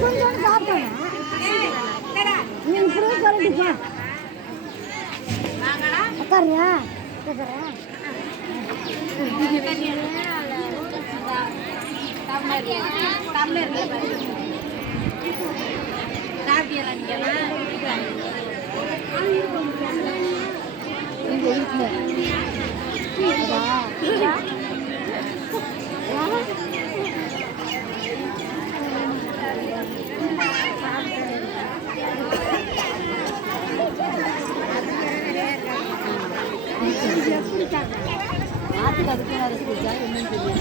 கொஞ்சம் சாப்பிட்டேன். நீ இப்படியே சொல்லிட்டீங்க. உட்காருங்க. கேட்குறேன். இங்கே இருக்குங்க. ஆற்றுக்கு அதுக்கு அதை குடிச்சா என்னன்னு தெரியும்.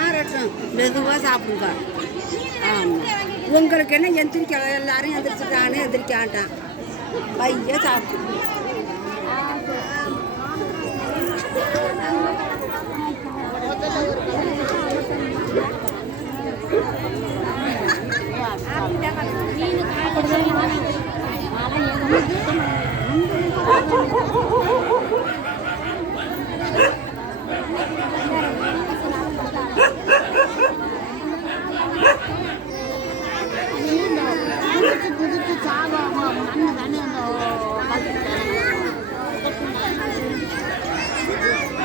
ஆறட்டும், மெதுவாக சாப்பிடுங்க. ஆமாம், உங்களுக்கு என்ன எந்திரிக்க எல்லாரும் எந்திரிச்சுட்டானே எந்திரிக்கான்ட்டான். பையன் சாப்பிட்டு